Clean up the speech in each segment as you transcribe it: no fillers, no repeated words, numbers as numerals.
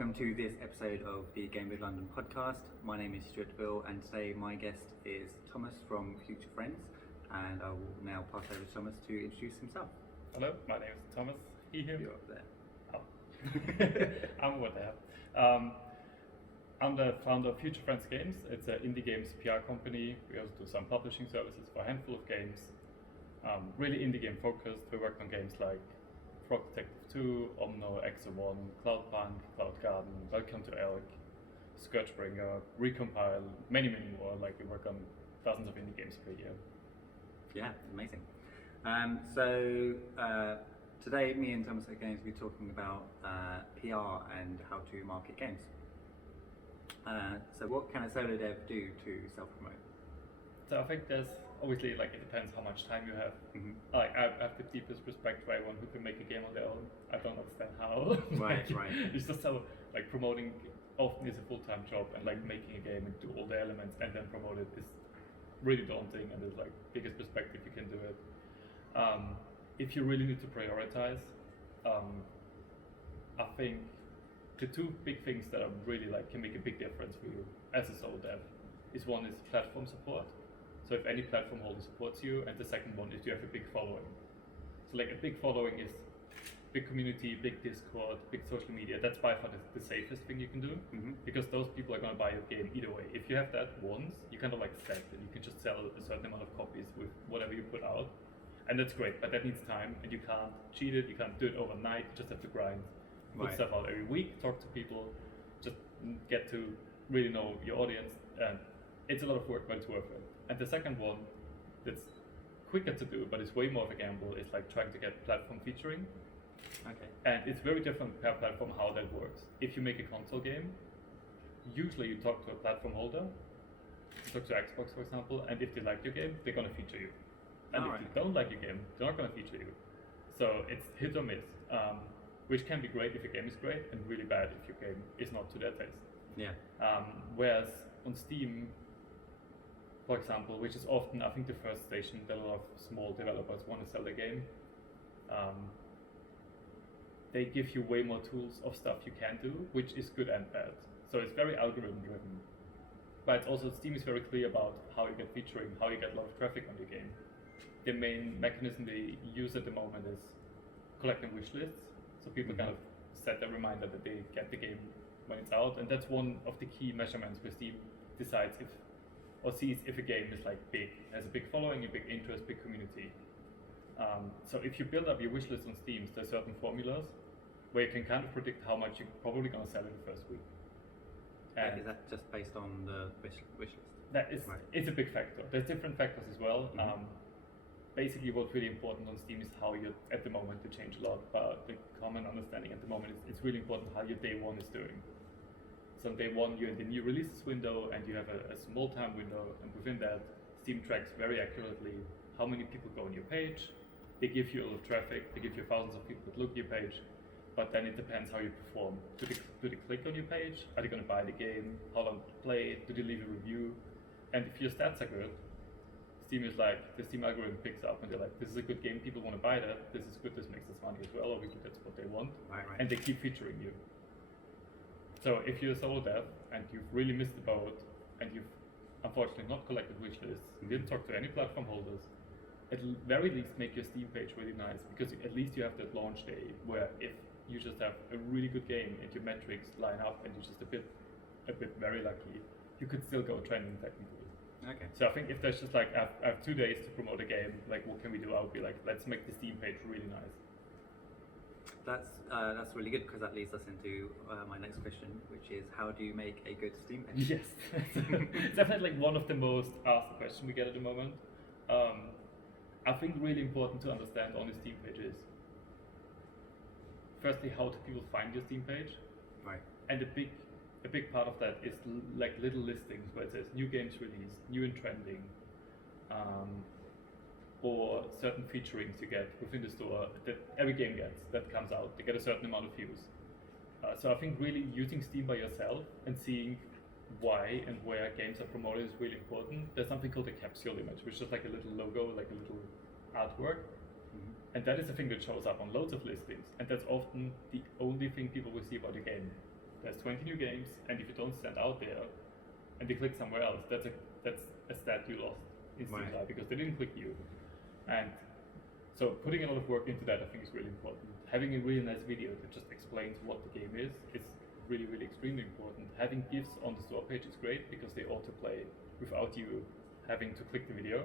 welcome to this episode of the Game.London podcast. My name is Stuart, Ville, and today my guest is Thomas from Future Friends, and I will now pass over to Thomas to introduce himself. Hello, my name is Thomas. You're up there. Oh. I'm over there. I'm the founder of Future Friends Games. It's an indie games PR company. We also do some publishing services for a handful of games. Really indie game focused. We work on games like Frog Detective 2, Omno, Exo 1, Cloudpunk, Cloud Garden, Welcome to Elk, Scourgebringer, Recompile, many more. Like, we work on dozens of indie games per year. Yeah, amazing. Today me and Thomas are going to be talking about PR and how to market games. So what can a solo dev do to self-promote? So I think there's obviously, like, it depends how much time you have. Mm-hmm. Like, I have the deepest respect for anyone who can make a game on their own. I don't understand how. Right. It's just so, like, promoting often is a full-time job, and like making a game and do all the elements and then promote it is really daunting, and there's like biggest perspective you can do it. If you really need to prioritize, I think the two big things that are really like can make a big difference for you as a solo dev is one is platform support. So if any platform holder supports you, and the second one is you have a big following. So like a big following is big community, big Discord, big social media. That's by far the safest thing you can do, because those people are going to buy your game either way. If you have that once, you kind of like set, and you can just sell a certain amount of copies with whatever you put out. And that's great, but that needs time, and you can't cheat it, you can't do it overnight, you just have to grind. Put stuff out every week, talk to people, just get to really know your audience, and it's a lot of work, but it's worth it. And the second one that's quicker to do, but it's way more of a gamble, is like trying to get platform featuring. Okay. And it's very different per platform how that works. If you make a console game, usually you talk to a platform holder, you talk to Xbox for example, and if they like your game, they're going to feature you. And if they don't like your game, they're not going to feature you. So it's hit or miss, which can be great if your game is great, and really bad if your game is not to their taste. Yeah. Whereas on Steam, for example, which is often, I think, the first station that a lot of small developers want to sell their game, they give you way more tools of stuff you can do, which is good and bad. So it's very algorithm driven. But it's also, Steam is very clear about how you get featuring, how you get a lot of traffic on your game. The main mechanism they use at the moment is collecting wishlists. So people kind of set a reminder that they get the game when it's out. And that's one of the key measurements where Steam decides if, or sees if a game is like big, has a big following, a big interest, big community. So if you build up your wishlist on Steam, there's certain formulas where you can kind of predict how much you're probably going to sell in the first week. And is that just based on the wishlist? That is, it's a big factor. There's different factors as well. Basically, what's really important on Steam is how you, at the moment, they change a lot, but the common understanding at the moment is it's really important how your day one is doing. So on day one, you're in the new releases window, and you have a small time window, and within that, Steam tracks very accurately how many people go on your page. They give you a lot of traffic, they give you thousands of people that look at your page, but then it depends how you perform. Do they click on your page? Are they going to buy the game? How long do they play it? Do they leave a review? And if your stats are good, Steam is like, the Steam algorithm picks up and they're like, this is a good game, people want to buy that, this is good, this makes us money as well, obviously that's what they want. And they keep featuring you. So if you're a solo dev and you've really missed the boat, and you've unfortunately not collected wishlists, didn't talk to any platform holders, at very least make your Steam page really nice, because at least you have that launch day where if you just have a really good game and your metrics line up and you're just a bit very lucky, you could still go trending technically. Okay. So I think if there's just like, I have 2 days to promote a game, like what can we do? I would be like, let's make the Steam page really nice. That's really good, because that leads us into my next question, which is how do you make a good Steam page? Yes, it's definitely like one of the most asked questions we get at the moment. I think really important to understand on the Steam page is, firstly, how do people find your Steam page? Right. And a big part of that is like little listings where it says new games released, new and trending, or certain featurings you get within the store that every game gets that comes out. They get a certain amount of views. So I think really using Steam by yourself and seeing why and where games are promoted is really important. There's something called a capsule image, which is just like a little logo, like a little artwork. And that is a thing that shows up on loads of listings, and that's often the only thing people will see about the game. there's 20 new games, and if you don't stand out there, and they click somewhere else, that's a stat you lost in Steam Right. because they didn't click you. And so putting a lot of work into that, I think, is really important. Having a really nice video that just explains what the game is really, really extremely important. Having GIFs on the store page is great because they autoplay without you having to click the video.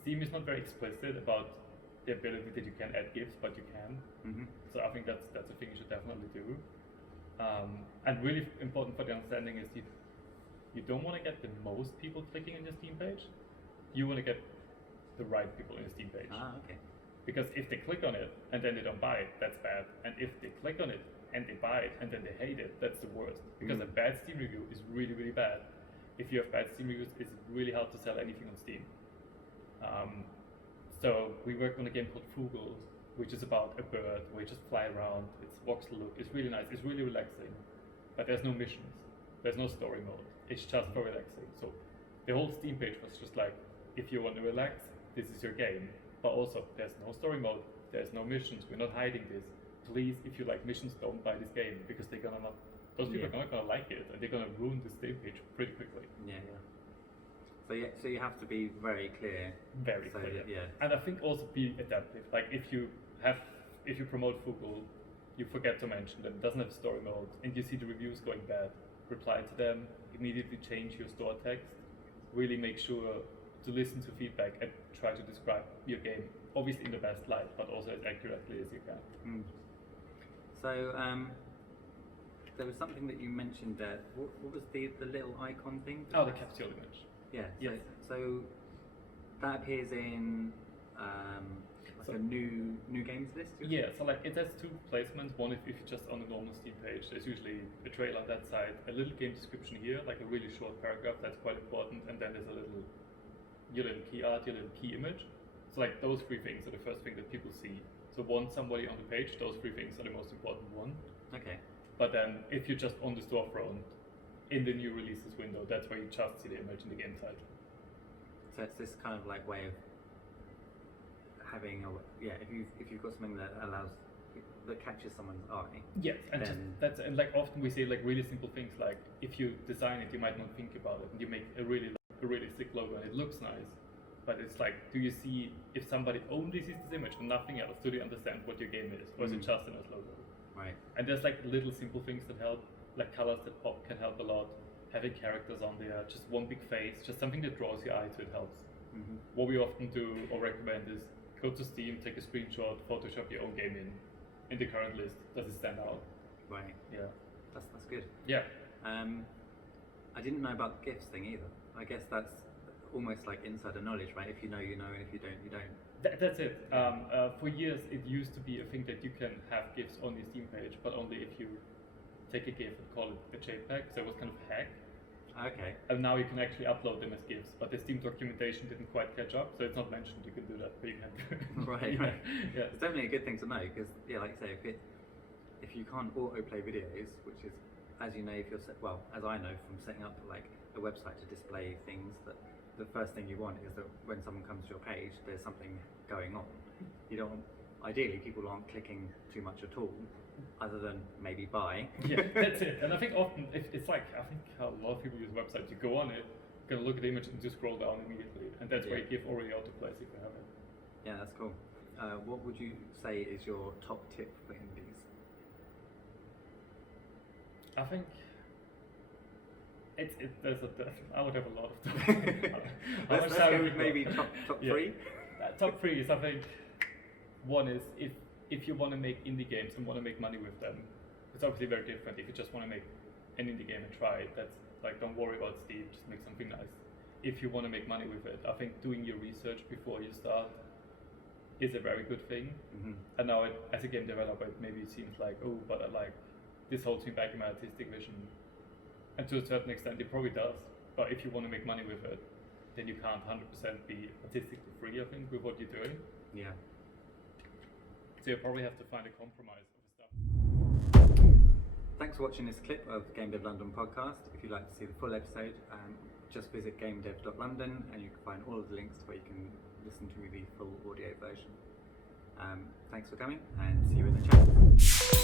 Steam is not very explicit about the ability that you can add GIFs, but you can. Mm-hmm. So I think that's a thing you should definitely do. And really important for the understanding is you don't want to get the most people clicking on your Steam page. You want to get the right people on your Steam page. Ah, okay. Because if they click on it and then they don't buy it, that's bad. And if they click on it and they buy it and then they hate it, that's the worst. Because a bad Steam review is really, really bad. If you have bad Steam reviews, it's really hard to sell anything on Steam. So we worked on a game called Fugle, which is about a bird where you just fly around. It's voxel look. It's really nice. It's really relaxing. But there's no missions. There's no story mode. It's just for relaxing. So the whole Steam page was just like, if you want to relax, this is your game. But also, there's no story mode. There's no missions. We're not hiding this. Please, if you like missions, don't buy this game because they're gonna not. Those people are not gonna like it, and they're gonna ruin the Steam page pretty quickly. Yeah. So you have to be very clear. Very so clear. Yeah. And I think also be adaptive. Like if you promote Fugle, you forget to mention that it doesn't have story mode, and you see the reviews going bad, reply to them, immediately change your store text, really make sure to listen to feedback and try to describe your game, obviously in the best light, but also as accurately as you can. So there was something that you mentioned there. What was the little icon thing? Oh, the capsule image. Yeah. Yes. So that appears in a new games list. Yeah. So like it has two placements. One if you're just on a normal Steam page, there's usually a trailer on that side, a little game description here, like a really short paragraph. That's quite important, and then there's your little key art, your little key image. So like those three things are the first thing that people see. So once somebody on the page, those three things are the most important one. Okay. But then if you're just on the storefront, in the new releases window, that's where you just see the image in the game title. So it's this kind of like way of having if you've got something that catches someone's eye. Yes, and and like often we say like really simple things like if you design it, you might not think about it, and you make a really sick logo and it looks nice. But it's like, do you see if somebody only sees this image and nothing else? Do they understand what your game is, or is it just a nice logo? Right. And there's like little simple things that help, like colors that pop can help a lot. Having characters on there, just one big face, just something that draws your eye to it helps. Mm-hmm. What we often do or recommend is go to Steam, take a screenshot, Photoshop your own game in the current list. Does it stand out? Right. Yeah. That's good. Yeah. I didn't know about the GIFs thing either. I guess that's almost like insider knowledge, right? If you know, you know, and if you don't, you don't. That's it. For years, it used to be a thing that you can have GIFs on your Steam page, but only if you take a GIF and call it a JPEG. So it was kind of hack. Okay. And now you can actually upload them as GIFs, but the Steam documentation didn't quite catch up, so it's not mentioned you can do that, but you can. Right. Yeah. It's definitely a good thing to know because, like I say, if you can't autoplay videos, which is, as you know, as I know from setting up like a website to display things, that the first thing you want is that when someone comes to your page, there's something going on. You don't. Ideally, people aren't clicking too much at all, other than maybe buy. Yeah, that's it. And I think often it's like I think how a lot of people use websites. You go on it, you can look at the image and just scroll down immediately, and that's where you give already autoplays if you have it. Yeah, that's cool. What would you say is your top tip for indies? I think I would have a lot of them. Let's go maybe top three. Top three is, I think, one is if you want to make indie games and want to make money with them, it's obviously very different. If you just want to make an indie game and try it, that's like, don't worry about Steam, just make something nice. If you want to make money with it, I think doing your research before you start is a very good thing. Mm-hmm. And now as a game developer, it maybe seems like, oh, but this holds me back in my artistic vision. And to a certain extent, it probably does. But if you want to make money with it, then you can't 100% be artistically free, I think, with what you're doing. Yeah. So you probably have to find a compromise of the stuff. Thanks for watching this clip of Game Dev London podcast. If you'd like to see the full episode, just visit gamedev.london and you can find all of the links where you can listen to the full audio version. Thanks for coming and see you in the chat.